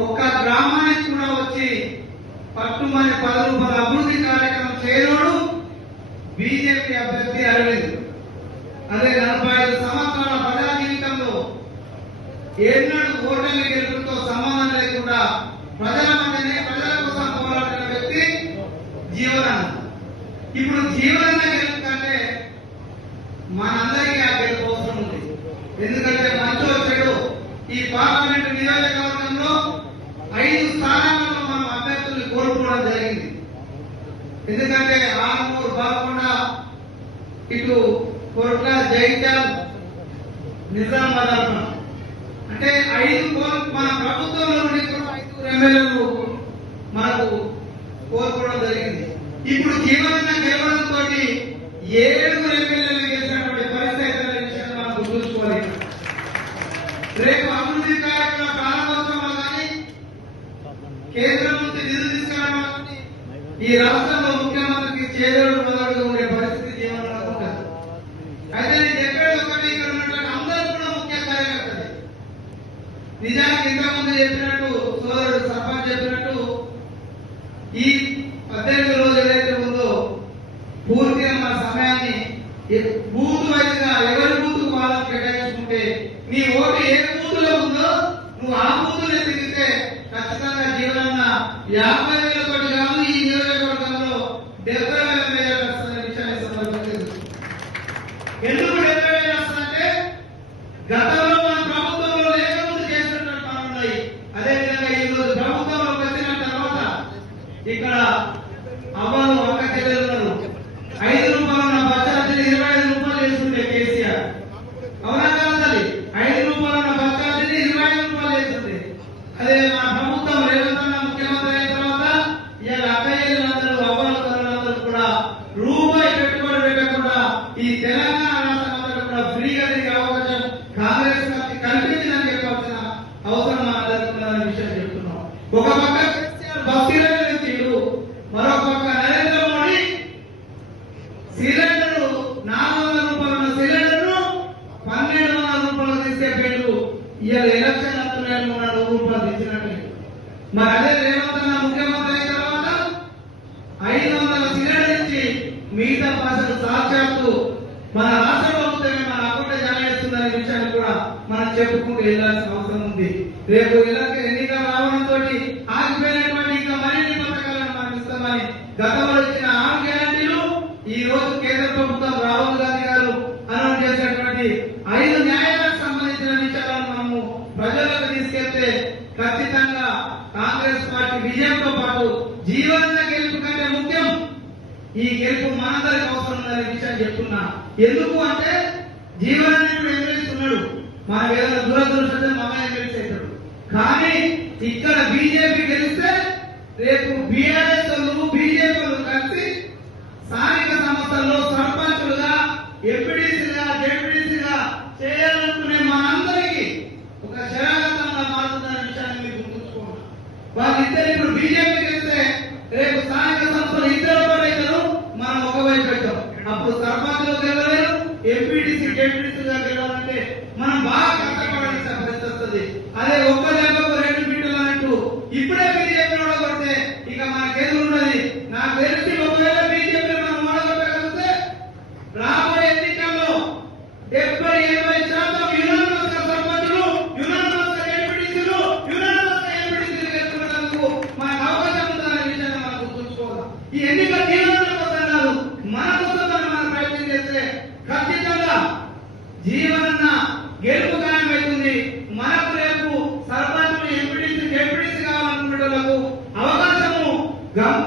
ఒక్క గ్రామానికి కూడా వచ్చి పట్టుమని పది రూపాయల అభివృద్ధి కార్యక్రమం చేయనోడు బీజేపీ అభ్యర్థి అరవింద్. అదే నలభై ఐదు సంవత్సరాల ప్రజా జీవితంలో ఏనాడు ఓటమి గెలుపుతో సంబంధం లేకుండా ప్రజల మధ్యనే ప్రజల కోసం పోరాడిన వ్యక్తి జీవనానంద్ ఇప్పుడు జీవన గెలుపు కంటే మనందరికీ ఆ గెలుపు అవసరం ఉంది. ఎందుకంటే మంచో చెడు ఈ పార్లమెంట్ నియోజకవర్గంలో స్థానాలలో మనం అభ్యర్థుల్ని కోల్పోవడం జరిగింది. ఎందుకంటే ఆనమూరు బాగుండా ఇటు కొట్ల జైత్యాల్ నిజామాబాద్. అంటే ఐదు మన ప్రభుత్వంలో ఉండే ఐదుగురు ఎమ్మెల్యేలు మనకు కోరుకోవడం జరిగింది. ఇప్పుడు జీవన కేవలంతో ఏడుగురు ఎమ్మెల్యేలు గెలిచినటువంటి పరిస్థితి విషయాన్ని మనం గుర్తుంచుకోవాలి. రేపు అభివృద్ధి కార్యక్రమ ప్రారంభం కేంద్రం నుంచి నిధులు తీసుకురావడం ఈ రాష్ట్రంలో ముఖ్యమంత్రికి చేదోడు మొదలుగా ఉండే పరిస్థితి జీవనంలో ఉంటుంది అయితే నేను చెప్పేది ఒకటి ఇక్కడ ఉన్నటువంటి అందరూ కూడా ముఖ్య కార్యకర్తలే. నిజానికి ఇంతకుముందు చెప్పినట్టు సోదరుడు సర్పంచ్ చెప్పినట్టు ఈ పద్దెనిమిది రోజులు ఏదైతే ఉందో పూర్తిగా మా సమయాన్ని బూత్ వైద్యంగా ఎవరి బూత్ వాళ్ళకి కేటాయించుకుంటే నీ ఓటు ఏ బూత్లో ఉందో నువ్వు ఆ బూత్ తిరిగితే ఖచ్చితంగా జీవనంగా యాభై వేలతో కాదు ఈ నియోజకవర్గంలో డెబ్బై వేల మేర వస్తున్న విషయాన్ని సందర్భంగా తెలుసు. ఎందుకు డెబ్బై వేలు వస్తుందంటే గతంలో మన ప్రభుత్వంలో లేకముందు చేసినటువంటి పనులు ఉన్నాయి అదేవిధంగా ఈ రోజు ప్రభుత్వంలోకి వచ్చిన తర్వాత ఇక్కడ అమలు అక్క చెల్లెలు ఉన్నారు ఐదు రూపాయలు ఉన్న బస్టాండ్ ఇరవై ఐదు రూపాయలు చేస్తుండే కేసీఆర్ అవునా కాదు తల్లి? ఐదు రూపాయలు ఉన్న బస్టాండ్ ఇరవై ఐదు రూపాయలు చేస్తుంది అదే మన ప్రభుత్వం రేవంత్ అన్న ముఖ్యమంత్రి అయిన తర్వాత ఇవాళ అక్కయ్యలందరూ అవ్వలు తల్లులందరూ కూడా రూపాయి పెట్టుబడి పెట్టకుండా ఈ తెలంగాణ రాష్ట్రం కూడా ఫ్రీగా తిరిగే అవకాశం కాంగ్రెస్ పార్టీ కల్పించిందని చెప్పాల్సిన అవసరం మనందరికీ ఉందన్న విషయం చెప్తున్నాం ఒక పక్క కేసీఆర్ బస్తీలను ఇచ్చిండు మరో పక్క నరేంద్ర మోడీ సిలిండర్ నాలుగు వందల రూపాయలు ఉన్న సిలిండర్ పన్నెండు వందల రూపాయలు తీసుకెళ్ళి ఇవాళ ఎలక్షన్ వస్తున్నాయని రూపాయలు ఇచ్చినట్టు మరి అదే రేవంత్ అన్న ముఖ్యమంత్రి అయిన తర్వాత ఐదు వందల సిలిండర్ ఇచ్చి మిగతా పైసలు సాక్షాత్తు మన రాష్ట్ర ప్రభుత్వమే మన అకౌంట్ జమ విషయాన్ని కూడా మనం చెప్పుకుంటూ వెళ్ళాల్సిన అవసరం ఉంది. రేపు ఇలాంటి ఎన్నికలు రావడంతో ఈ గెలుపు మనందరికి అవసరం ఉందనే విషయం చెప్తున్నా. ఎందుకు అంటే జీవనాన్ని ఎమ్మెల్యేస్ మన ఏదైనా దురదృష్టం మన ఎమ్మెల్యేస్ అవుతాడు కానీ ఇక్కడ బీజేపీ గెలిస్తే రేపు బీఆర్ఎస్ వాళ్ళు బీజేపీ వాళ్ళు కలిసి స్థానిక సంస్థల్లో సర్పంచులుగా ఎంపీడీసీగా జెడ్పీడీసీగా చేయాలనుకునే మనందరికీ ఒక శరాగతంగా మారుతుందనే విషయాన్ని మీరు గుర్తుంచుకోండి వాళ్ళిద్దరు ఇప్పుడు బీజేపీ గెలిస్తే ఎంపీడీసీ ఎంపీడీసీ జెడ్పీడీసీగా గెలవాలంటే మనం బాగా కష్టపడాల్సిన పరిస్థితి వస్తుంది. అదే ఒక్క దెబ్బకు రెండు బిడ్డలు అన్నట్టు ఇప్పుడే బీజేపీ కొడితే ఇక మనకేది ఉన్నది నాకు తెలిసి జీవనన్న గెలుపు ఖాయమవుతుంది. మనకు రేపు సర్పంచులు ఎంపీటీసీ ఎంపీటీసీ కావాలనుకునే వాళ్ళకు అవకాశము గమ్